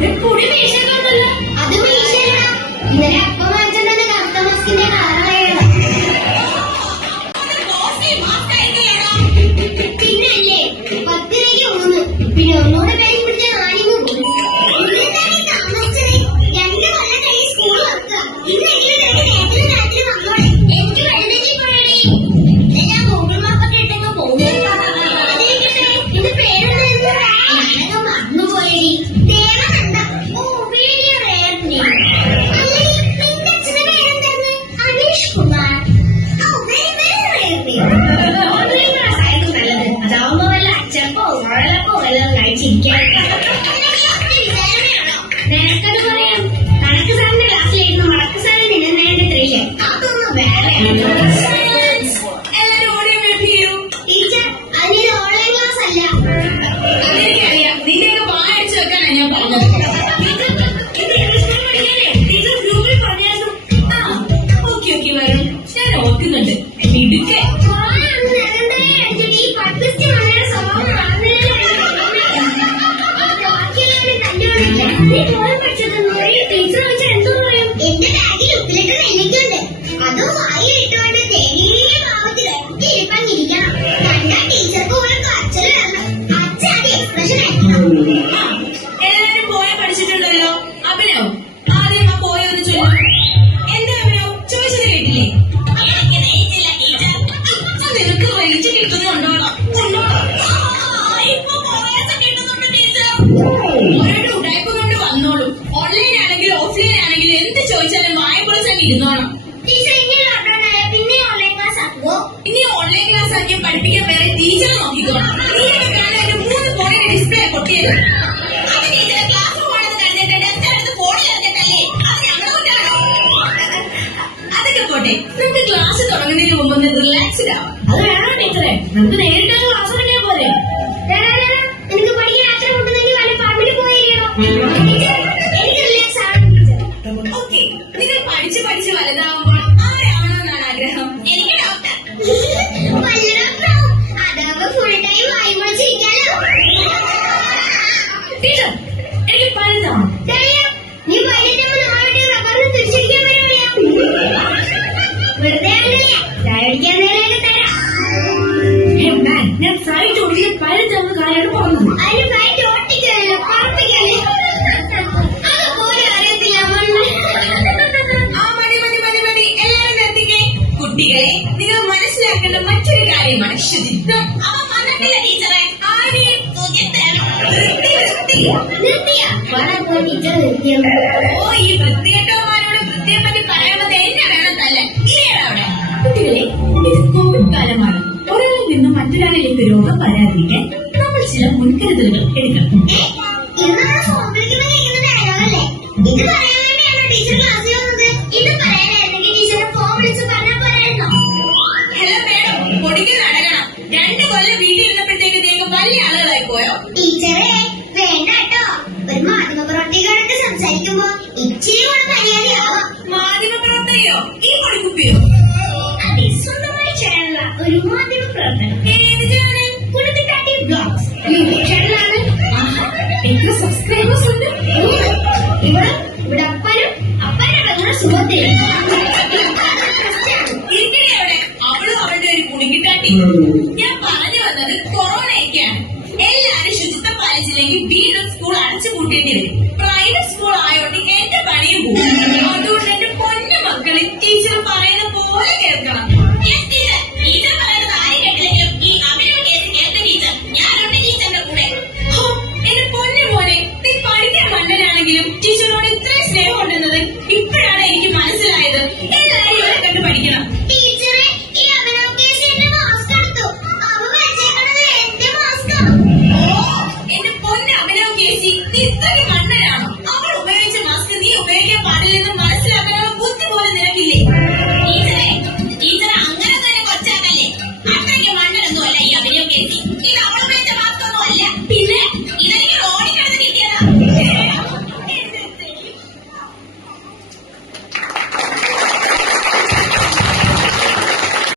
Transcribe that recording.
അത് മീശയല്ല. ഇന്നലെ അപ്പം വാങ്ങിച്ചോണ്ടെന്ന് കറുത്ത മാസ്കിന്റെ കളറായത്. പിന്നല്ലേ 10 രൂപയ്ക്ക് 3. പിന്നെ ഒന്നുകൂടെ പേരും പിടിച്ച 4 പോകും. താമസിച്ചത് 2 കൊല്ലം കഴിഞ്ഞ് സ്കൂൾ വെക്കുക. ഇന്നെങ്കിലും നേരത്തിന് രാത്രി വന്നോളെ. എനിക്ക് വെള്ളത്തിൽ പോയേ. ഞാൻ ഗൂഗിൾ മാപ്പൊക്കെ ഇട്ടങ്ങ് പോകും. ഇതിന്റെ പേരെന്തായിരുന്നു? ഞാനങ്ങ് മറന്നുപോയി. ദേവനന്ദ. ഓ, വീഡിയോ റെയർ നെയിം. അല്ലെങ്കിൽ നിന്റെ അച്ഛന്റെ പേരെന്തായിരുന്നു? Aneesh Kumar. Oh, very very rare name. Online class ആയിരുന്നു നല്ലത്. അതാവുമ്പോ വല്ല അച്ചപ്പോ മുഴലപ്പോ വല്ലതും കഴിച്ചിരിക്കാൻ. നിനക്കത് പറയാം. കണക്ക് സാറിന്റെ ക്ലാസ്സിലായിരുന്നു മടക്ക് സാറിന് നിന്നെ ത്രില്ല്. അതൊന്നും വേറെയാണ്. ടീച്ചർ, അതിന് ഓൺലൈൻ ക്ലാസ് അല്ല. അതെനിക്കറിയാം. നിന്റെയൊക്കെ വായിച്ചു വെക്കാനാണ് ഞാൻ പറഞ്ഞത്. ടീച്ചർ ഗ്രൂപ്പിൽ പറഞ്ഞായിരുന്നു. ഓക്കെ വരും. ഞാൻ ഓർക്കുന്നുണ്ട്. മിടുക്കെ ടീച്ചർ വെച്ചാൽ എന്തോ പറയും. എന്റെ ബാഗിൽ ഉപ്പിലിട്ട് നെല്ലിക്കുണ്ട്. അതോ വായി ഇട്ടുകൊണ്ട് തേനീയ ഭാവത്തിൽ ഒറ്റയിരിപ്പാങ്ങിരിക്കണം. കണ്ട ടീച്ചർക്ക് ഒരു കച്ചല് വരണം. അച്ഛാതി എക്സ്പ്രഷൻ ആയിരിക്കണം. എല്ലാരും പോയ പഠിച്ചിട്ടുണ്ടല്ലോ. അഭിനവ് ആദ്യം ആ പോയൊന്ന് ചൊല്ലു. എന്താ അഭിനവ് ചോദിച്ചത് കേട്ടില്ലേ? നിനക്ക് വലിച്ചു കിട്ടുന്നുണ്ടോളാം. ഓരോരോ ഉടായ്പ കൊണ്ട് വന്നോളൂ. ഓൺലൈൻ ആണെങ്കിലും ഓഫ്ലൈൻ ആണെങ്കിലും എന്ത് ചോദിച്ചാലും വായ പൊളിച്ചങ്ങ് ഇരുന്നോണം. ടീച്ചർ ഇങ്ങനെ ലോക്ക്ഡൌൺ പിന്നെ ഓൺലൈൻ ക്ലാസ് ആക്കുവോ? ഇനി ഓൺലൈൻ ക്ലാസ് ആക്കി പഠിപ്പിക്കാൻ വേറെ ടീച്ചറെ നോക്കിക്കോണം. നീയൊക്കെ കാണാൻ 3 ഫോണിന്റെ ഡിസ്പ്ലേ പൊട്ടിയത്. അത് ടീച്ചറെ ക്ലാസ് പോണെന്ന് കഴിഞ്ഞിട്ട് ഡെസ്ക് എടുത്ത് ഫോണിൽ ഇറക്കട്ടല്ലേ? അത് ഞങ്ങളെ കൊണ്ടാണോ? അതൊക്കെ പോട്ടെ. നമുക്ക് ക്ലാസ് തുടങ്ങുന്നതിന് മുമ്പ് ഒന്ന് റിലാക്സ്ഡ് ആവാം. അത് വേണോ ടീച്ചറെ? നമുക്ക് നേരിട്ട് ക്ലാസ് തുടങ്ങിയാൽ പോരെ? എനിക്ക് പഠിക്കാൻ അത്ര കൊണ്ടുവന്നെങ്കിൽ വല്ല പറമ്പിൽ പോയിരിക്കണോ? എനിക്ക് റിലാക്സ് ആണ്. ഓക്കെ, നിങ്ങൾ പഠിച്ച് വലുതാവുമ്പോൾ ആരാവണമെന്നാണ് ആഗ്രഹം? എനിക്ക് ഡോക്ടർ. അതാവുമ്പോ ഫുൾ ടൈം വായി പൊളിച്ചിരിക്കാലോ. ടീച്ചർ, എനിക്ക് പഴുതാവും. നീ വൈകിട്ട് നാളെ റബ്ബറിന് തിരിച്ചടിക്കാൻ വരില്ല. വെറുതെ ചായടിക്കാൻ നേരം തരാം. ഞാൻ ഫ്ലൈറ്റ് ഓടിക്കാൻ പഴുതാവുന്ന കാര്യമാണ് പറഞ്ഞത്. അതിന് ഫ്ലൈറ്റ് ഓട്ടിക്കല്ലോ, പറപ്പിക്കല്ലേ. അതുപോലെ അറിയത്തില്ല. മതി. എല്ലാവരും നിർത്തിക്കേ. കുട്ടികളെ, നിങ്ങൾ മനസ്സിലാക്കേണ്ട മറ്റൊരു കാര്യമാണ് ശുചിത്വം. അവൻ വന്നിട്ടില്ല ടീച്ചറെ. ആരെയും നിർത്തിയ വളരെ പോയി ടീച്ചർ നിർത്തിയത്. ഓ, ഈ വൃത്തികെട്ടവന്മാരോട് വൃത്തിയെ പറ്റി പറയാമത് എന്നെ വേണം തല്ല. ഇനിയാണ് അവിടെ. കുട്ടികളെ, ഇത് കോവിഡ് കാലമാണ്. ഒരാളിൽ നിന്നും മറ്റൊരാളിലേക്ക് രോഗം വരാതിരിക്കാൻ നമ്മൾ ചില മുൻകരുതലുകൾ എടുക്കണം. ഇന്നാണ് ഫോൺ വിളിക്കുമ്പോൾ കേൾക്കുന്ന ഡയലോഗല്ലേ? ഇത് പറയാൻ വേണ്ടിയാണോ ടീച്ചർ ക്ലാസ്സിൽ വന്നത്? ഇത് പറയാനായിരുന്നെങ്കിൽ ടീച്ചറെ ഫോൺ വിളിച്ച് പറഞ്ഞാൽ പോരായിരുന്നോ? Hello madam, പൊടിക്കുന്ന അടങ്ങണം. 2 കൊല്ലം വീട്ടിൽ ഇരുന്നപ്പോഴത്തേക്ക് നിങ്ങൾക്ക് വലിയ ആളുകളായി പോയോ? ടീച്ചറെ വേണ്ട കേട്ടോ. ഒരു മാധ്യമപ്രവർത്തകരോടൊക്കെ സംസാരിക്കുമ്പോ ഇച്ചിരി കൂടെ മര്യാദയാവാം. മാധ്യമപ്രവർത്തകയോ? ഈ പൊടിക്കുപ്പിയോ? അതെ, സ്വന്തമായി ചാനലുള്ള ഒരു മാധ്യമപ്രവർത്തകൻ. ഏത് ചാനൽ? കുടുത്തിക്കാട്ടി ബ്ലോഗ്സ് യൂട്യൂബ് ചാനലാണ്. എത്ര സബ്സ്ക്രൈബേഴ്സ് ഉണ്ട്? ഇവിടെ അപ്പനും സുഹൃത്തിലും ഇരിക്കണേ അവിടെ. അവളും അവളുടെ ഒരു കുടുങ്ങിട്ടാട്ടി. ഞാൻ പറഞ്ഞു വന്നത് കൊറോണയൊക്കെയാണ്. എല്ലാരും ശുചിത്വം പാലിച്ചില്ലെങ്കിൽ വീണ്ടും സ്കൂൾ അടച്ചു പൂട്ടേണ്ടി വരും. പ്രൈവറ്റ് സ്കൂൾ ആയോണ്ട് എന്റെ പണിയും പോകും. അതുകൊണ്ട് എന്റെ പൊന്നു മക്കളെ ടീച്ചർ പറയുന്ന പോലെ കേൾക്കണം. ടീച്ചർ പറയുന്നത് ആരും കേട്ടില്ലെങ്കിലും ഈ അഭിനവ് കേസ് കേട്ട ടീച്ചർ ഞാനുണ്ട് ടീച്ചറിന്റെ കൂടെ. എന്റെ പൊന്നു മോനെ, നീ പഠിക്കാൻ മണ്ടനാണെങ്കിലും ടീച്ചറിനോട് ഇത്രയും സ്നേഹം ഉണ്ടെന്നത് ഇപ്പോഴാണ് എനിക്ക് മനസ്സിലായത്. എല്ലാവരും ഇവരെ കണ്ട് പഠിക്കണം. ടീച്ചറെ ഈ അഭിനവ് കേസ് എന്റെ മാസ്ക് എടുത്തു. അവ വെച്ചേക്കണത് എന്റെ മാസ്കാണ്. എന്റെ പൊന്ന് അഭിനവ് കേസി, നീ ഇത്രയ്ക്ക് മണ്ടനാണോ? അവൾ ഉപയോഗിച്ച മാസ്ക് നീ ഉപയോഗിക്കാൻ പാടില്ലെന്ന് മനസ്സിലാക്കാനുള്ള ബുദ്ധി പോലും നിനക്കില്ലേ? ടീച്ചറെ അങ്ങനെ തന്നെ കൊച്ചാക്കല്ലേ. അത്രയ്ക്ക് മണ്ടനൊന്നുമല്ല ഈ അഭിനവ് കേസി. ഇത് അവൾ